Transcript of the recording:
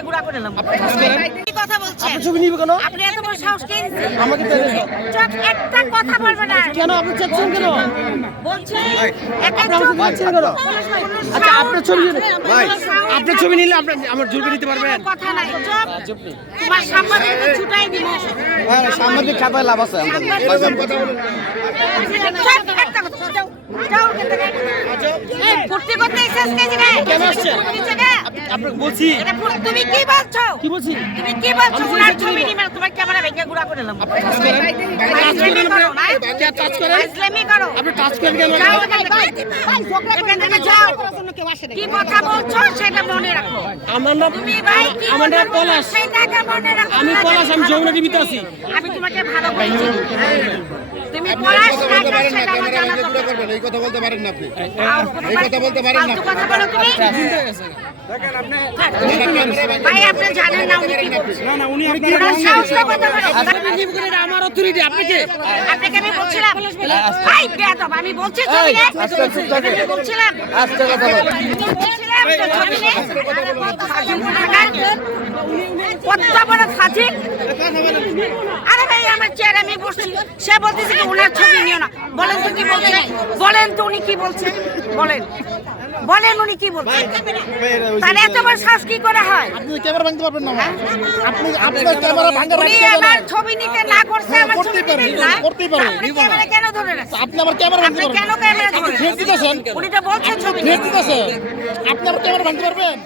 ভেঙে গুড়া করে দিলাম কি কথা বলছেন? আপনি ছবি নিবে কেন? আপনি এত বড় সাহস কে আমাকে তো। চুপ, একটা কথা বলবে না। কেন আপনি চাচ্ছেন কেন? বলছে একটা আপনি আমাকে কেন? আচ্ছা আপনার ছবি ভাই আপনার ছবি নিলে আপনি আমার ঝুলকে নিতে পারবেন? কথা নাই। চুপ তোমার সাংবাদিককে ছুটাই দিব হ্যাঁ সাংবাদিক খাতায় লাভ আছে চুপ, একটা কথা, যাও, যাও ওখান থেকে। করতে এসেছিস কে জায়গায়? কেন আসছেন? কোন জায়গায়? আপনাকে বলছি তুমি কি বলছো কি বলছি তুমি কি বলছো আমি ছবি কি? তোমার ক্যামেরা ভেঙে গুড়া করে দিলাম টাচ টাচ করেন করো, না? আপনি টাচ করেন ফাইজলামি করো আপনি টাচ করেন কেন যাও এখান থেকে। এখান যাও কি কথা বলছো সেটা মনে রাখো আমার নাম তুমি ভাই আমার নাম পলাশ সেটাকে মনে রাখো আমি পলাশ আমি যমুনা টিভিতে আছি আমি তোমাকে ভালো করে তুমি পলাশ দরকার। এই কথা বলতে পারেন না আপনি এই কথা বলতে পারেন না। আমার অথরিটি আপনাকে আপনাকে আমি বলছিলাম আমি বলছি বলছিলাম আমার চেয়ার আমি বসছি। সে বলতেছে কি ওনার ছবি নিও না। বলেন তো কি বলছেন বলেন তো উনি কি বলছেন বলেন। বলেন উনি কি বলছেন তাহলে এত বড় সাহস কি করে হয়? আপনি ক্যামেরা ভাঙতে পারবেন না আপনি আপনার ক্যামেরা আমার ছবি নিতে না করছে হ্যাঁ, আমার ছবি নিবেন না করতেই পারে। ক্যামেরা কেন ধরে রাখছেন? আপনি আমার ক্যামেরা ভাঙতে আপনি পারবেন? কেন ক্যামেরা ধরে ফের দিতেছেন উনি তো বলছেন ছবি নিতে। আপনি আমার ক্যামেরা ভাঙতে পারবেন?